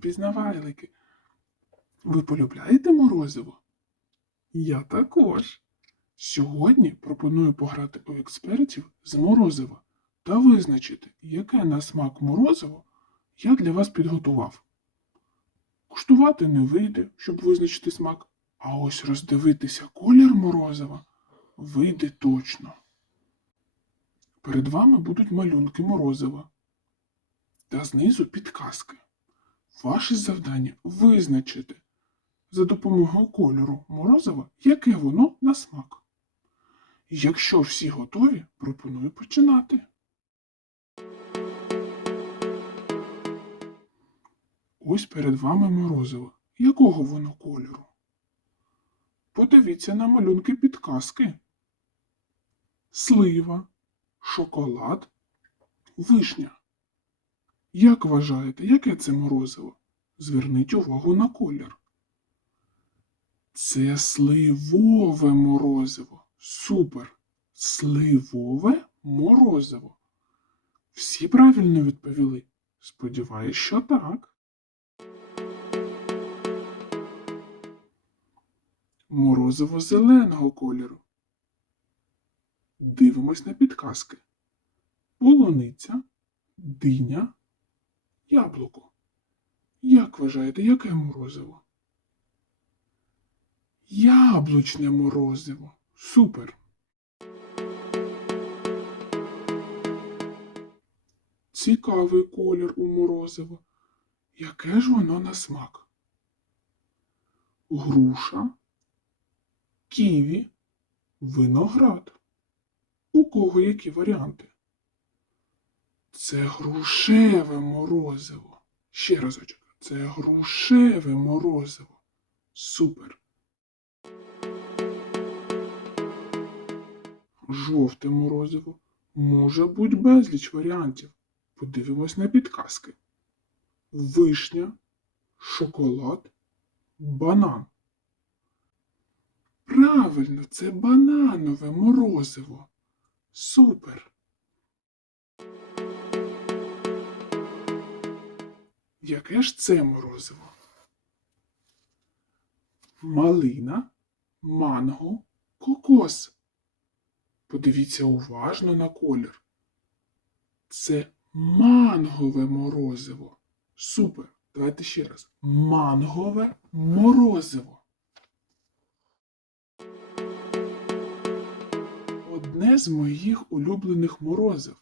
пізнавайлики. Ви полюбляєте морозиво? Я також. Сьогодні пропоную пограти у експертів з морозива та визначити, яке на смак морозиво я для вас підготував. Куштувати не вийде, щоб визначити смак, а ось роздивитися колір морозива вийде точно. Перед вами будуть малюнки морозива та знизу підказки. Ваше завдання визначити за допомогою кольору морозива, яке воно на смак. Якщо всі готові, пропоную починати. Ось перед вами морозиво. Якого воно кольору? Подивіться на малюнки підказки. Слива, шоколад, вишня. Як вважаєте, яке це морозиво? Зверніть увагу на колір. Це сливове морозиво. Супер! Сливове морозиво. Всі правильно відповіли? Сподіваюсь, що так. Морозиво зеленого кольору. Дивимось на підказки. Полуниця, диня, яблуко. Як вважаєте, яке морозиво? Яблучне морозиво. Супер. Цікавий колір у морозиво. Яке ж воно на смак? Груша, ківі, виноград. У кого які варіанти? Це грушеве морозиво. Ще разочок. Це грушеве морозиво. Супер. Жовте морозиво. Може бути безліч варіантів. Подивимось на підказки. Вишня, шоколад, банан. Правильно, це бананове морозиво. Супер. Яке ж це морозиво? Малина, манго, кокос. Подивіться уважно на колір. Це мангове морозиво. Супер. Давайте ще раз. Мангове морозиво. Одне з моїх улюблених морозив.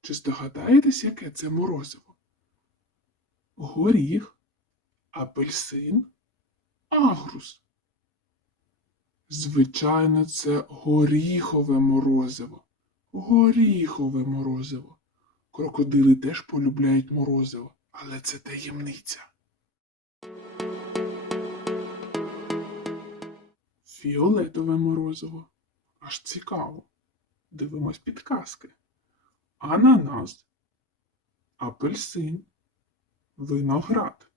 Чи здогадаєтесь, яке це морозиво? Горіх, апельсин, агрус. Звичайно, це горіхове морозиво. Горіхове морозиво. Крокодили теж полюбляють морозиво, але це таємниця. Фіолетове морозиво. Аж цікаво. Дивимось підказки. Ананас, апельсин, виноград.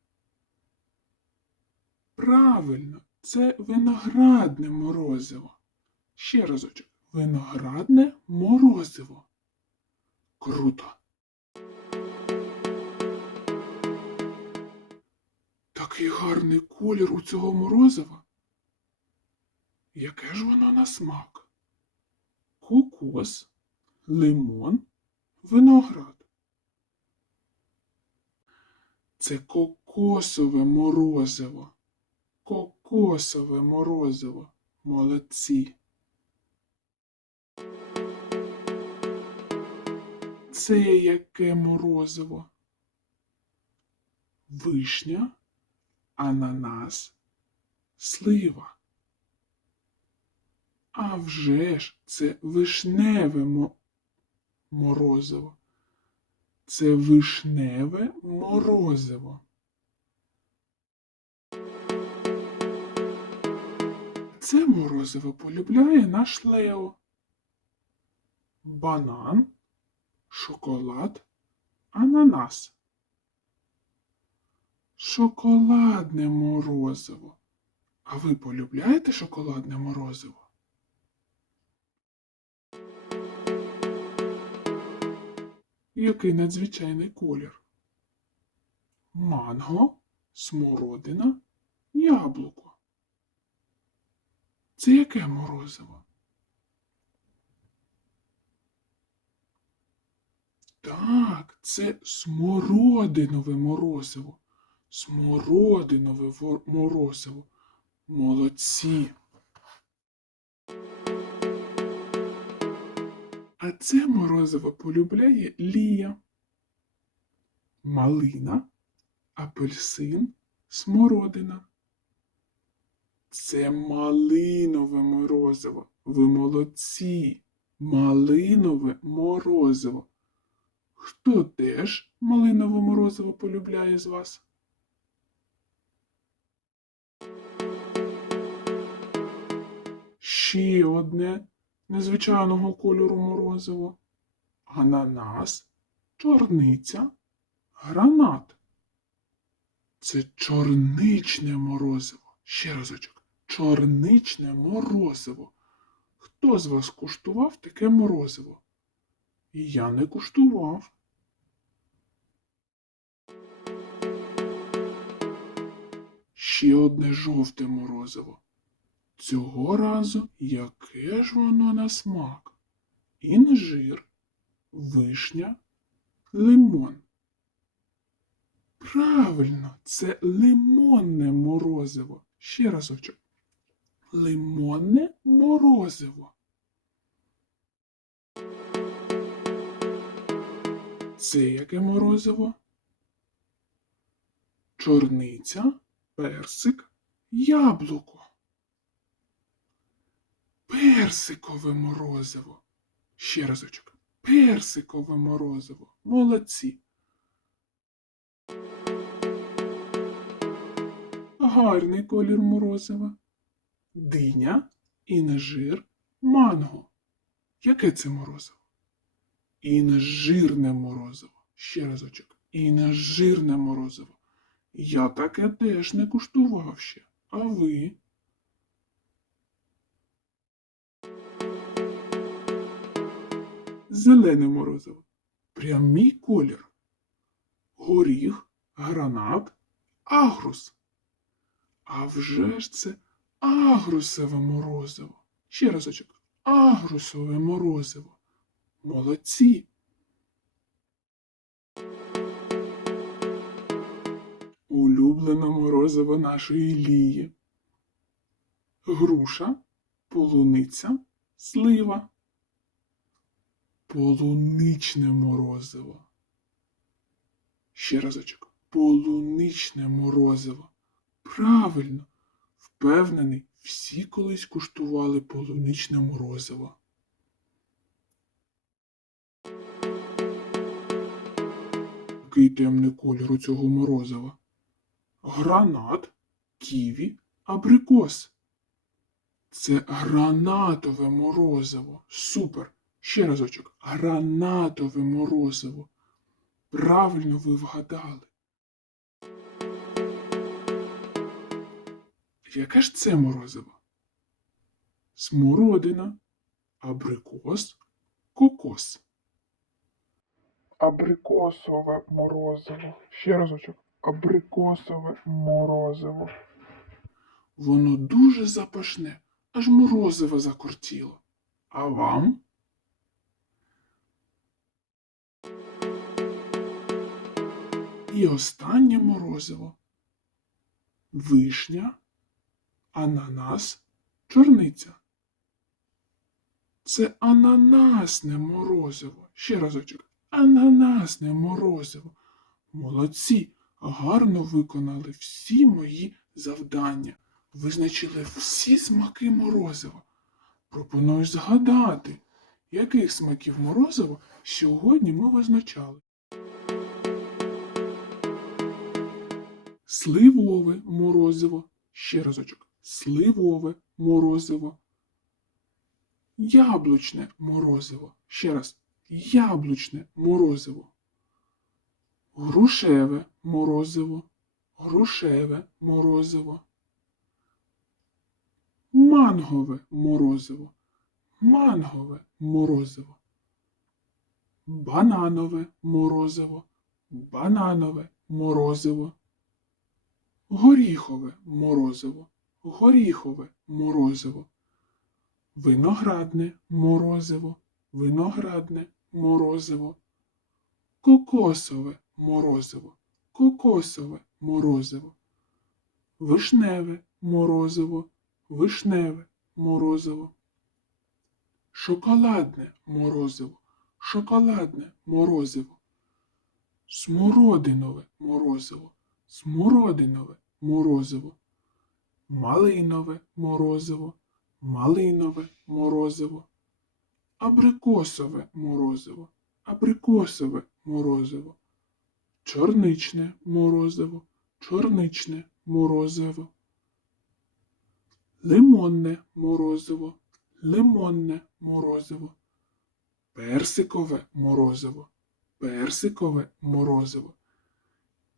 Правильно, це виноградне морозиво. Ще разочок. Виноградне морозиво. Круто. Такий гарний колір у цього морозива. Яке ж воно на смак? Кокос, лимон, виноград. Це кокосове морозиво. Кокосове морозиво. Молодці. Це яке морозиво? Вишня, ананас, слива. А вже ж це вишневе мо- морозиво. Це вишневе морозиво. Це морозиво полюбляє наш Лео. Банан, шоколад, ананас. Шоколадне морозиво. А ви полюбляєте шоколадне морозиво? Який надзвичайний колір. манго, смородина, яблуко. Це яке морозиво? Так, це смородинове морозиво. Смородинове морозиво. Молодці. А це морозиво полюбляє Лія. Малина, апельсин, смородина. Це малинове морозиво. Ви молодці. Малинове морозиво. Хто теж малинове морозиво полюбляє з вас? Ще одне незвичайного кольору морозиво. Ананас, чорниця, гранат. Це чорничне морозиво. Ще разочок. Чорничне морозиво. Хто з вас куштував таке морозиво? Я не куштував. Ще одне жовте морозиво. Цього разу яке ж воно на смак? Інжир, вишня, лимон. Правильно, це лимонне морозиво. Ще разочок. Лимонне морозиво. Це яке морозиво? Чорниця, персик, яблуко. Персикове морозиво. Ще разочок. Персикове морозиво. Молодці. Гарний колір морозива. Диня, інжир, манго. Яке це морозиво? Інжирне морозиво. Ще разочок. Інжирне морозиво. Я таке теж не куштував ще. А ви? Зелене морозиво. Прям мій колір. Горіх, гранат, агрус. А вже ж це агрусове морозиво. Ще разочок. Агрусове морозиво. Молодці. Улюблене морозиво нашої лії. Груша, полуниця, слива. Полуничне морозиво. Ще разочок. Полуничне морозиво. Правильно. Впевнений, всі колись куштували полуничне морозиво. Який темний колір у цього морозива? Гранат, ківі, абрикос. Це гранатове морозиво. Супер. Ще разочок. Гранатове морозиво. Правильно ви вгадали. Яке ж це морозиво? Смородина, абрикос, кокос. Абрикосове морозиво. Ще разочок. Абрикосове морозиво. Воно дуже запашне, аж морозиво закортіло. А вам? І останнє морозиво. Вишня, ананас, чорниця. Це ананасне морозиво. Ще разочок. Ананасне морозиво. Молодці, гарно виконали всі мої завдання. Визначили всі смаки морозива. Пропоную згадати, яких смаків морозива сьогодні ми визначали. Сливове морозиво. Ще разочок. Сливове морозиво. Яблучне морозиво. Ще раз. Яблучне морозиво. Грушеве морозиво. Грушеве морозиво. Мангове морозиво. Мангове морозиво. Бананове морозиво. Бананове морозиво. Горіхове морозиво. Горіхове морозиво. Виноградне морозиво. Виноградне морозиво. Кокосове морозиво. Кокосове морозиво. Вишневе морозиво. Вишневе морозиво. Шоколадне морозиво. Шоколадне морозиво. Смородинове морозиво. Смородинове морозиво. Малинове морозиво. Малинове морозиво. Абрикосове морозиво. Абрикосове морозиво. Чорничне морозиво. Чорничне морозиво. Лимонне морозиво. Лимонне морозиво. Персикове морозиво. Персикове морозиво.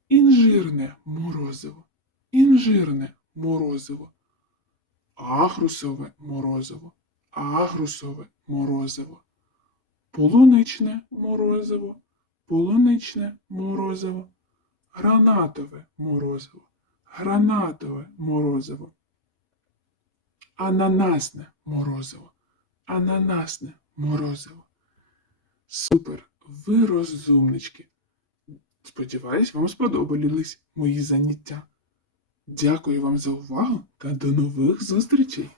Інжирне морозиво. Інжирне морозиво. Агрусове морозиво. Агрусове морозиво. Полуничне морозиво. Полуничне морозиво. Гранатове морозиво. Гранатове морозиво. Ананасне морозиво. Ананасне морозиво. Супер! Ви розумнички. Сподіваюсь, вам сподобались мої заняття. Дякую вам за увагу та до нових зустрічей!